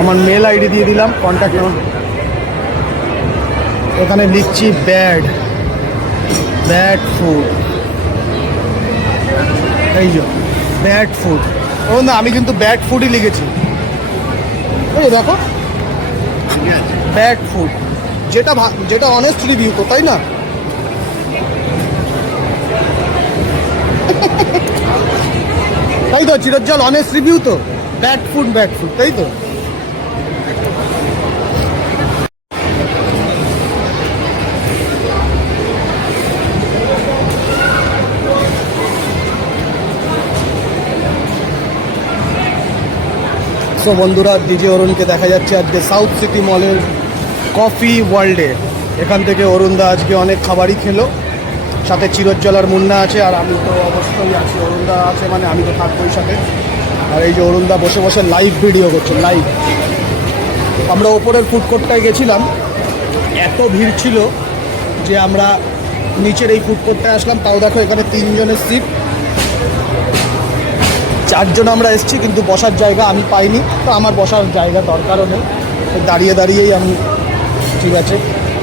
আমার mail ID দিয়ে দিলাম, কন্ট্যাক্ট নাম্বার। এখানে লিখছি ব্যাড ফুড। এই যে ব্যাড ফুড। ও না, আমি কিন্তু ব্যাড ফুডই লিখেছি। এই দেখো, ব্যাড ফুড, যেটা অনেস্ট রিভিউ তো, তাই না? তাই তো, চিরজ্জল অনেস্ট রিভিউ তো। ব্যাড ফুড তাই তো। সো বন্ধুরা, ডিজে অরুণকে দেখা যাচ্ছে আজকে সাউথ সিটি মলের কফি ওয়ার্ল্ডে। এখান থেকে অরুণদা আজকে অনেক খাবারই খেলো, সাথে চিরজ্জল আর মুন্না আছে, আর আমি তো অবশ্যই আছি। অরুণদা আছে মানে আমি তো থাকবোই সাথে। আর এই যে অরুণদা বসে বসে লাইভ ভিডিও করছে, লাইভ। আমরা ওপরের ফুড কোর্টটায় গেছিলাম, এত ভিড় ছিল যে আমরা নিচের এই ফুড কোর্টটায় আসলাম। তাও দেখো, এখানে 3 জনের সিট, 4 জন আমরা এসেছি, কিন্তু বসার জায়গা আমি পাইনি। তো আমার বসার জায়গা দরকারও নেই, দাঁড়িয়েই আমি, ঠিক আছে।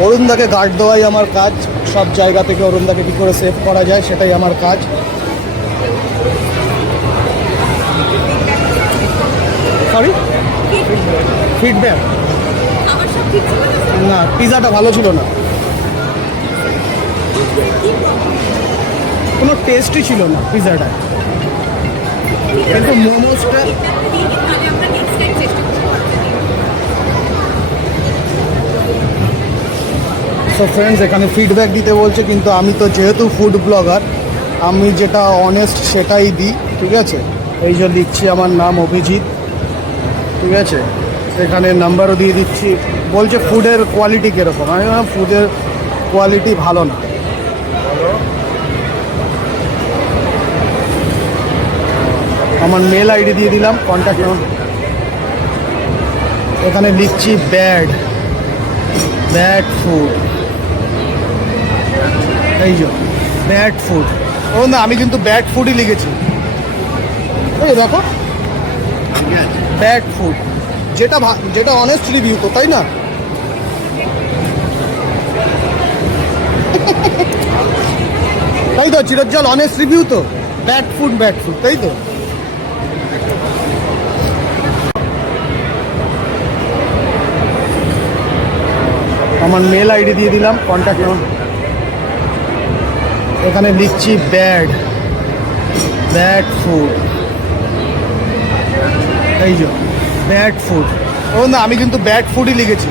অরুণদাকে গার্ড দেওয়াই আমার কাজ। সব জায়গা থেকে অরুণদাকে কী করে সেভ করা যায় সেটাই আমার কাজ। সরি, ফিডব্যাক না, পিৎজাটা ভালো ছিল না, কোনো টেস্টই ছিল না পিৎজাটা, কিন্তু মোমোসটা। সো ফ্রেন্ডস, এখানে ফিডব্যাক দিতে বলছে, কিন্তু আমি তো যেহেতু ফুড ব্লগার, আমি যেটা অনেস্ট সেটাই দিই, ঠিক আছে। এই যে লিখছি আমার নাম অভিজিৎ, ঠিক আছে। এখানে নাম্বারও দিয়ে দিচ্ছি। বলছে ফুডের কোয়ালিটি কীরকম, আমি বললাম ফুডের কোয়ালিটি ভালো না। আমার মেল আইডি দিয়ে দিলাম, কন্ট্যাক্ট নাম্বার। এখানে লিখছি ব্যাড ফুড। এই যে ব্যাড ফুড। ও না, আমি কিন্তু ব্যাড ফুডই লিখেছি। এই দেখো, ব্যাড ফুড, যেটা অনেস্ট রিভিউ তো, তাই না? তাই তো, চিরজ্জল অনেস্ট রিভিউ তো। ব্যাড ফুড তাই তো। আমার মেল আইডি দিয়ে দিলাম, কন্ট্যাক্ট নাম্বার। এখানে লিখছি ব্যাড ফুড। এই যে ব্যাড ফুড। ও না, আমি কিন্তু ব্যাড ফুডই লিখেছি।